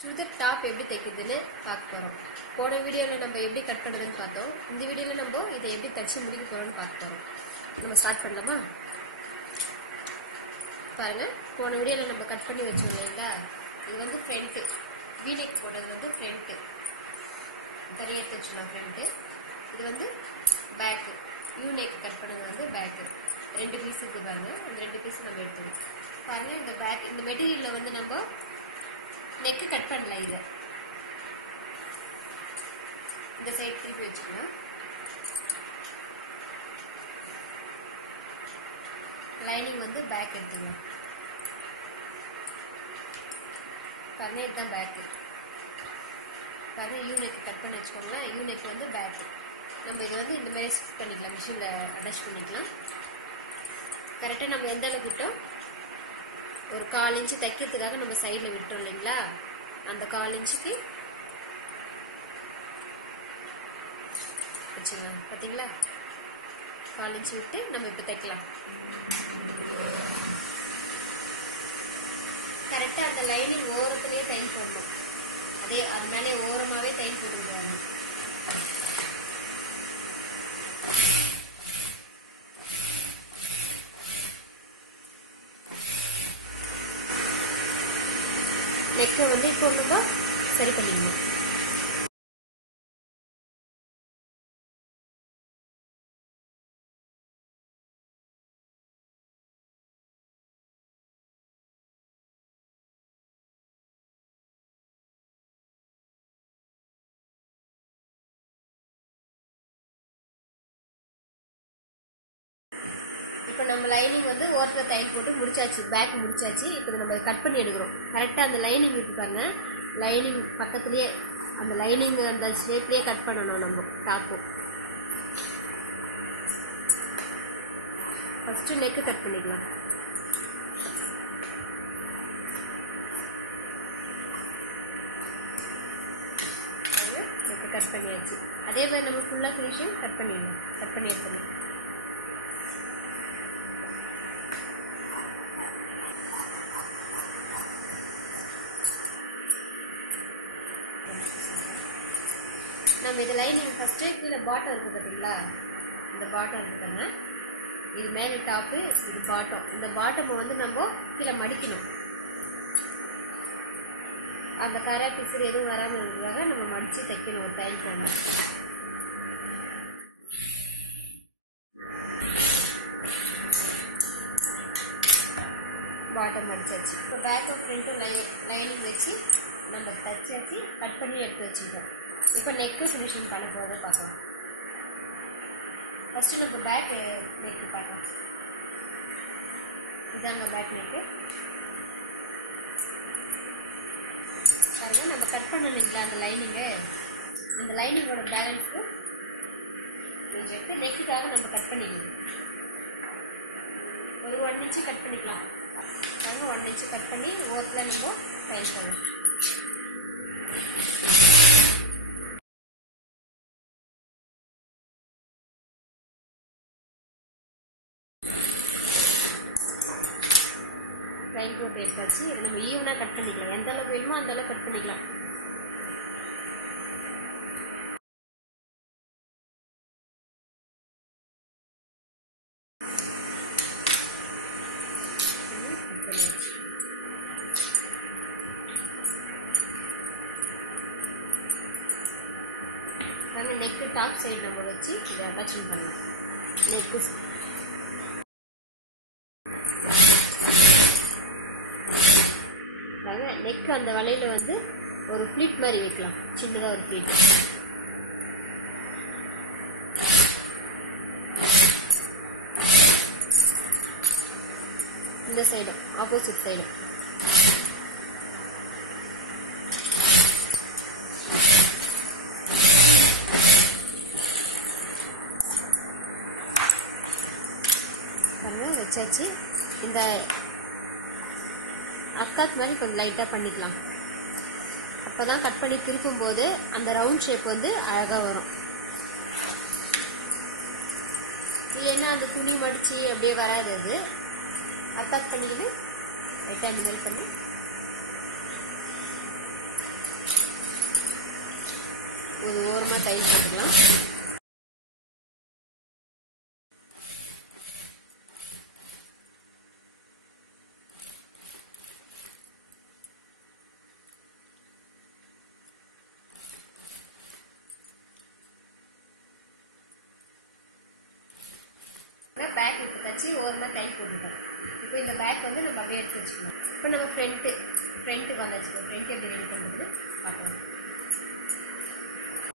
Churidar top எப்படி தைக்கிறதுன்னு பார்க்க போறோம். போன வீடியோல நம்ம எப்படி கட் பண்றதுன்னு பார்த்தோம். இந்த வீடியோல நம்ம இதை எப்படி தச்சு முடிக்க போறோம்னு பார்க்க போறோம். நம்ம ஸ்டார்ட் பண்ணலாமா? பாருங்க, போன வீடியோல நம்ம கட் பண்ணி வச்சோம் இல்லைங்களா, இது வந்து ஃப்ரண்ட் வீநெக் போட்டது வந்து ஃப்ரண்ட் தனியாக எடுத்து வச்சுக்கலாம். ஃப்ரண்ட் இது வந்து பேக்கு யூநெக் கட் பண்ணது வந்து பேக்கு. 2 பீஸ் இருக்கு பாருங்க, அந்த 2 பீஸ் நம்ம எடுத்துக்கணும். பாருங்க, இந்த பேக் இந்த மெட்டீரியல்ல வந்து நம்ம நெக்கு கட் பண்ணல. இதை இந்த சைடு திருப்பி வச்சுக்கலாம். லைனிங் வந்து பேக் எடுத்துக்கலாம். பாருங்க, இதுதான் பேக்கு. பாருங்க, யூநெக் கட் பண்ணி வச்சுக்கோங்களேன். யூநெக் வந்து பேக்கு. நம்ம இதை வந்து இந்த மாதிரி ஸ்டிச் பண்ணிக்கலாம், மிஷினில் அட்டாச் பண்ணிக்கலாம். கரெக்டாக நம்ம எந்த அளவுக்கு விட்டோம், ஒரு 1/4 இன்ச்சு தைக்கிறதுக்காக நம்ம சைடில் விட்டோம் இல்லைங்களா, அந்த 1/4 இன்ச்சுக்கு வச்சுக்கலாம். பார்த்தீங்களா, 1/4 இன்ச்சு விட்டு நம்ம இப்போ தைக்கலாம். கரெக்டாக அந்த லைனிங் ஓரத்துலேயே தையல் போடணும். அதே அது மேலே ஓரமாகவே தையல் போட்டுருக்காங்க. நெக்கை வந்து இப்போ நம்ம சரி பண்ணிக்கணும். இப்போ நம்ம லைனிங் வந்து ஓரத்தில் தையல் போட்டு முடிச்சாச்சு, பேக் முடிச்சாச்சு. இப்போ நம்ம கட் பண்ணி எடுக்கிறோம். கரெக்டாக அந்த லைனிங் இருக்கு பாருங்க, லைனிங் பக்கத்துலேயே அந்த லைனிங் அந்த ஷேப்லேயே கட் பண்ணணும் நம்ம டாப்பு. ஃபஸ்ட்டு நெக்கு கட் பண்ணிக்கலாம். நெக்கு கட் பண்ணியாச்சு. அதே மாதிரி நம்ம ஃபுல்லாக ஃபினிஷிங் கட் பண்ணிடலாம். கட் பண்ணி எடுத்துடலாம். நம்ம இது லைனிங் ஃபஸ்ட்டு கீழே பாட்டம் இருக்குது பார்த்தீங்களா, இந்த பாட்டம் இருக்குதுங்க. இது மேலே டாப்பு, இது பாட்டம். இந்த பாட்டமை வந்து நம்ம கீழே மடிக்கணும். அந்த கரை பிசுறு எதுவும் வராமல் இருக்கிறதாக நம்ம மடித்து தைக்கணும் ஒரு தையல் போடணும். பாட்டம் மடிச்சாச்சு. இப்போ பேக்கும் ஃப்ரண்ட்டும் லைனிங் வச்சு நம்ம தைச்சாச்சு, கட் பண்ணி எடுத்து வச்சுருக்கோம். இப்போ நெக்கு ஃபினிஷிங் பண்ண போகிறத பார்க்கலாம். ஃபஸ்ட்டு நம்ம பேக் நெக்கு பார்க்கலாம். இதாங்க பேக் நெக்கு. பாருங்கள், நம்ம கட் பண்ணலைங்களா அந்த லைனிங்கு, அந்த லைனிங்கோட பேலன்ஸு எடுத்து நெக்குக்காக நம்ம கட் பண்ணிக்கணும். ஒரு 1 இன்ச்சு கட் பண்ணிக்கலாம். பாருங்கள், 1 இன்ச்சு கட் பண்ணி ஓரத்தில் நம்ம தையல் போடணும். லைன் போட்டு எடுத்தாச்சு. இதை நம்ம ஈவனாக கட் பண்ணிக்கலாம். எந்த அளவுக்கு வேணுமோ அந்த அளவுக்கு கட் பண்ணிக்கலாம். நெக்கு டாப் சைடு நம்ம வச்சு இதை அட்டாச்மெண்ட் பண்ணலாம். நெக்கு நெக்கு அந்த வலையில வந்து ஒரு ஃபிளிட் மாதிரி வைக்கலாம், சின்னதாக ஒரு ஃபிளிட். இந்த சைடும் ஆப்போசிட் சைடும் வச்சாச்சு. இந்த அக்காத் மாதிரி கொஞ்சம் லைட்டாக பண்ணிக்கலாம். அப்போ தான் கட் பண்ணி திருப்பும் போது அந்த ரவுண்ட் ஷேப் வந்து அழகாக வரும். இல்லைன்னா அந்த துணி மடித்து அப்படியே வராது. அது அட்டாச் பண்ணிக்கிட்டு லைட்டாக இந்த மாதிரி பண்ணி ஒரு ஓரமாக தையல் போட்டுக்கலாம். பேக் இப்போ தச்சு ஓரமாக தையல் போட்டுட்டோம். இப்போ இந்த பேக் வந்து நம்ம அப்படியே எடுத்து வச்சுக்கணும். இப்போ நம்ம ஃப்ரண்ட்டுக்கு வந்தாச்சு. ஃப்ரண்ட் எப்படி ரெடி பண்ணுறது பார்க்கலாம்.